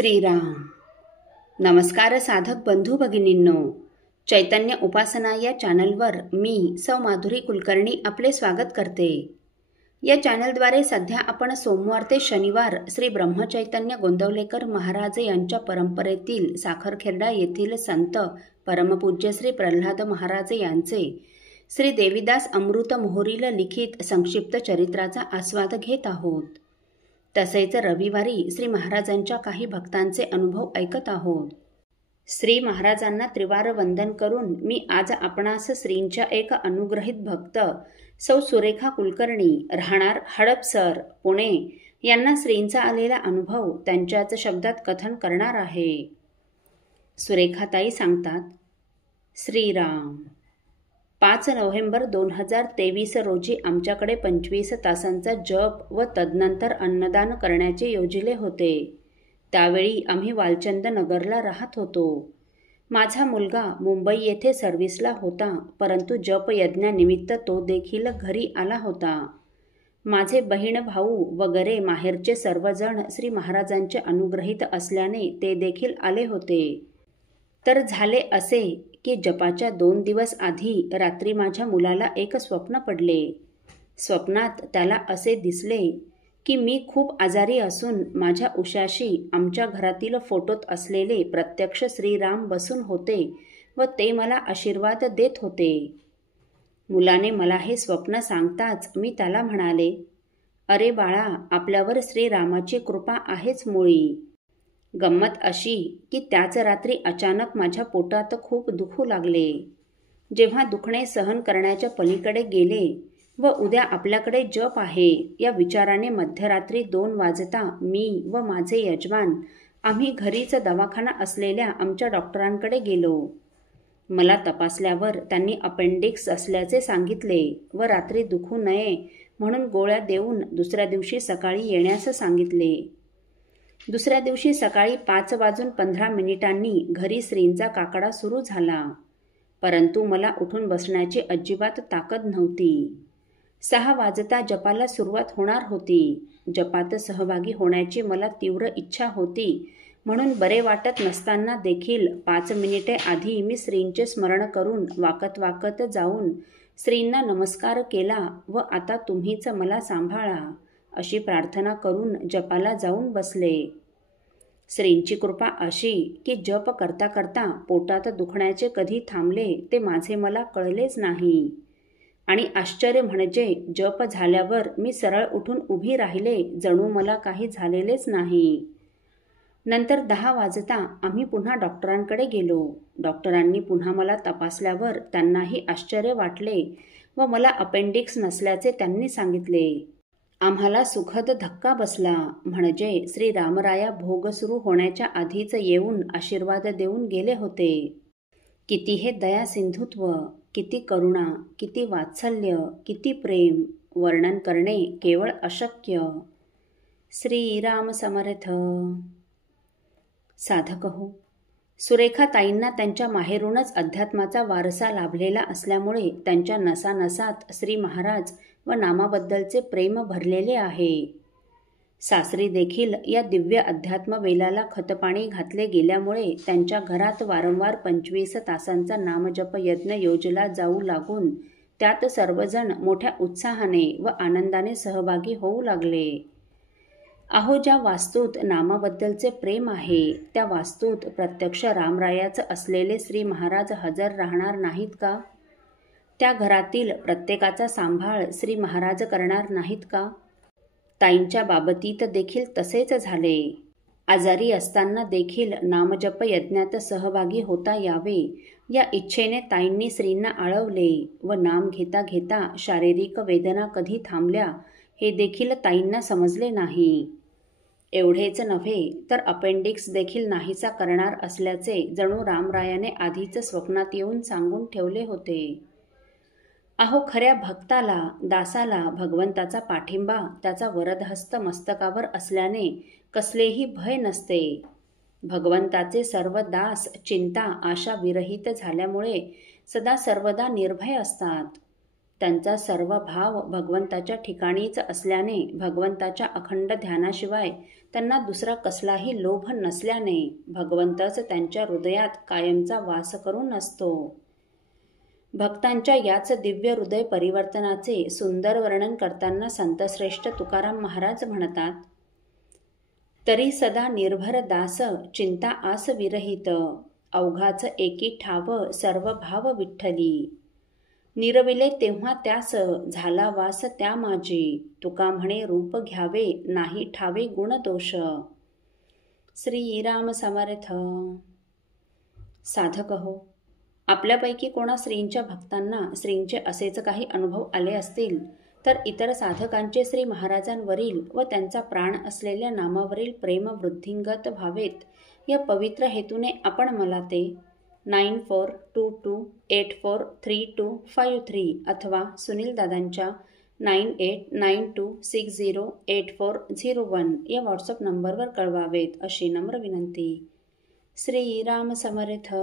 श्रीराम. नमस्कार साधक बंधू भगिनींनो, चैतन्य उपासना या चॅनलवर मी सौ माधुरी कुलकर्णी आपले स्वागत करते. या चॅनलद्वारे सध्या आपण सोमवार ते शनिवार श्री ब्रह्मचैतन्य गोंदवलेकर महाराज यांच्या परंपरेतील साखरखेर्डा येथील संत परमपूज्य श्री प्रल्हाद महाराज यांचे श्री देवीदास अमृत मोहोरील लिखित संक्षिप्त चरित्राचा आस्वाद घेत आहोत. तसेच रविवारी श्री महाराजांच्या काही भक्तांचे अनुभव ऐकत आहोत. श्री महाराजांना त्रिवार वंदन करून मी आज आपणास श्रींच्या एक अनुग्रहित भक्त सौ सुरेखा कुलकर्णी राहणार हडपसर पुणे यांना श्रींचा आलेला अनुभव त्यांच्याच शब्दात कथन करणार आहे. सुरेखाताई सांगतात, श्रीराम. 5 नोव्हेंबर 2023 रोजी आमच्याकडे 25 तासांचा जप व तदनंतर अन्नदान करण्याचे योजिले होते. त्यावेळी आम्ही वालचंद नगरला राहत होतो. माझा मुलगा मुंबई येथे सर्व्हिसला होता, परंतु जप यज्ञानिमित्त तो देखील घरी आला होता. माझे बहीण भाऊ वगैरे माहेरचे सर्वजण श्री महाराजांचे अनुग्रहित असल्याने ते देखील आले होते. तर झाले असे की जपाच्या 2 दिवस आधी रात्री माझ्या मुलाला एक स्वप्न पडले. स्वप्नात त्याला असे दिसले की मी खूप आजारी असून माझ्या उशाशी आमच्या घरातील फोटोत असलेले प्रत्यक्ष श्रीराम बसून होते व ते मला आशीर्वाद देत होते. मुलाने मला हे स्वप्न सांगताच मी त्याला म्हणाले, अरे बाळा, आपल्यावर श्रीरामाची कृपा आहेच मुळी. गंमत अशी की त्याच रात्री अचानक माझ्या पोटात खूप दुखू लागले. जेव्हा दुखणे सहन करण्याच्या पलीकडे गेले व उद्या आपल्याकडे जप आहे या विचाराने मध्यरात्री 2 वाजता मी व माझे यजमान आम्ही घरीच दवाखाना असलेल्या आमच्या डॉक्टरांकडे गेलो. मला तपासल्यावर त्यांनी अपेंडिक्स असल्याचे सांगितले व रात्री दुखू नये म्हणून गोळ्या देऊन दुसऱ्या दिवशी सकाळी येण्यास सांगितले. दुसऱ्या दिवशी सकाळी 5:15 घरी श्रींचा काकडा सुरू झाला, परंतु मला उठून बसण्याची अजिबात ताकद नव्हती. 6 वाजता जपाला सुरुवात होणार होती. जपात सहभागी होण्याची मला तीव्र इच्छा होती, म्हणून बरे वाटत नसताना देखील 5 मिनिटे आधी मी श्रींचे स्मरण करून वाकत वाकत जाऊन श्रींना नमस्कार केला व आता तुम्हीच मला सांभाळा अशी प्रार्थना करून जपाला जाऊन बसले. श्रींची कृपा अशी की जप करता करता पोटात दुखण्याचे कधी थांबले ते माझे मला कळलेच नाही. आणि आश्चर्य म्हणजे जप झाल्यावर मी सरळ उठून उभी राहिले, जणू मला काही झालेलेच नाही. नंतर 10 वाजता आम्ही पुन्हा डॉक्टरांकडे गेलो. डॉक्टरांनी पुन्हा मला तपासल्यावर त्यांनाही आश्चर्य वाटले व मला अपेंडिक्स नसल्याचे त्यांनी सांगितले. आम्हाला सुखद धक्का बसला. म्हणजे श्री रामराया भोग सुरू होण्याच्या आधीच येऊन आशीर्वाद देऊन गेले होते. किती हे दया सिंधुत्व, किती करुणा, किती वात्सल्य, किती प्रेम, वर्णन करणे केवळ अशक्य. श्रीराम समर्थ. साधक हो, सुरेखाताईंना त्यांच्या माहेरूनच अध्यात्माचा वारसा लाभलेला असल्यामुळे त्यांच्या नसानसात श्री महाराज व नामाबद्दलचे प्रेम भरलेले आहे. सासरी देखील या दिव्य अध्यात्म वेलाला खतपाणी घातले गेल्यामुळे त्यांच्या घरात वारंवार 25 तासांचा नामजप यज्ञ योजला जाऊ लागून त्यात सर्वजण मोठ्या उत्साहाने व आनंदाने सहभागी होऊ लागले. अहो, ज्या वास्तूत नामाबद्दलचे प्रेम आहे त्या वास्तूत प्रत्यक्ष रामरायाच असलेले श्री महाराज हजर राहणार नाहीत का? त्या घरातील प्रत्येकाचा सांभाळ श्री महाराज करणार नाहीत का? ताईंच्या बाबतीत देखील तसेच झाले. आजारी असताना देखील नामजप यज्ञात सहभागी होता यावे या इच्छेने ताईंनी श्रींना आळवले व नाम घेता घेता शारीरिक वेदना कधी थांबल्या हे देखील ताईंना समजले नाही. एवढेच नव्हे तर अपेंडिक्स देखील नाहीसा करणार असल्याचे जणू रामरायाने आधीच स्वप्नात येऊन सांगून ठेवले होते. अहो, खऱ्या भक्ताला, दासाला भगवंताचा पाठिंबा, त्याचा वरदहस्त मस्तकावर असल्याने कसलेही भय नसते. भगवंताचे सर्व दास चिंता आशा विरहित झाल्यामुळे सदा सर्वदा निर्भय असतात. त्यांचा सर्व भाव भगवंताच्या ठिकाणीच असल्याने, भगवंताच्या अखंड ध्यानाशिवाय त्यांना दुसरा कसलाही लोभ नसल्याने भगवंतच त्यांच्या हृदयात कायमचा वास करून असतो. भक्तांच्या याच दिव्य हृदय परिवर्तनाचे सुंदर वर्णन करताना संतश्रेष्ठ तुकाराम महाराज म्हणतात, तरी सदा निर्भर दास चिंता आस विरहित, अवघाच एकी ठाव सर्व भाव विठ्ठली. निरविले तेव्हा त्यास झाला वास त्या माझी, तुका म्हणे रूप घ्यावे नाही ठावे गुण दोष. श्रीराम समर्थ. साधक हो, आपल्यापैकी कोणा श्रींच्या भक्तांना श्रींचे असेच काही अनुभव आले असतील तर इतर साधकांचे श्री महाराजांवरील व त्यांचा प्राण असलेल्या नामावरील प्रेम वृद्धिंगत व्हावेत या पवित्र हेतूने आपण मला ते 9422843253 अथवा सुनील दादांच्या 9892608401 या व्हॉट्सअप नंबरवर कळवावेत अशी नम्र विनंती. श्रीराम समर्थ.